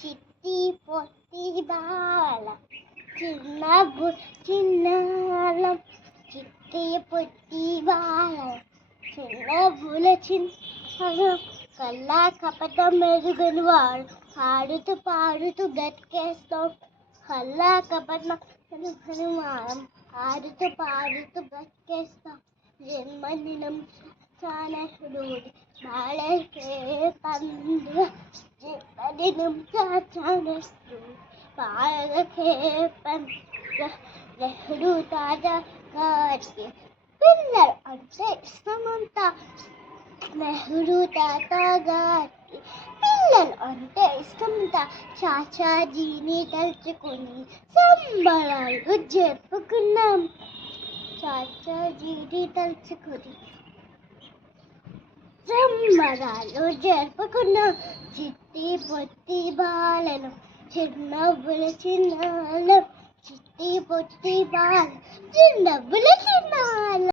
చిట్టి పొట్టి బాల చిన్నాలం చిట్టి పొట్టి బాల చిన్నబుల చిన్నాలం కల్లా కపటం మెరుగని వాడు ఆడుతూ పాడుతూ గట్కేస్తాం కల్లా కపటం మెరుగని వాడు ఆడుతూ పాడుతూ గట్కేస్తాం జన్మదినం చానకుడు బాలకే పండుగ జన్మదినం చానకుడు బాలకే పండుగ నెహ్రూ తాజా గారికి పిల్లలు అంటే ఇష్టమంతా నెహ్రూ తాత గారికి పిల్లలు అంటే ఇష్టమంతా చాచాజీని తలుచుకుని సంబరాలు జరుపుకున్నాం చాచాజీని తలుచుకుని సంబరాలు జరుపుకున్నాం చిట్టి పొట్టి బాలను చిన్నబుల చిన్నాలం చిట్టి పొట్టి బాల చిన్నబుల చిన్నాలం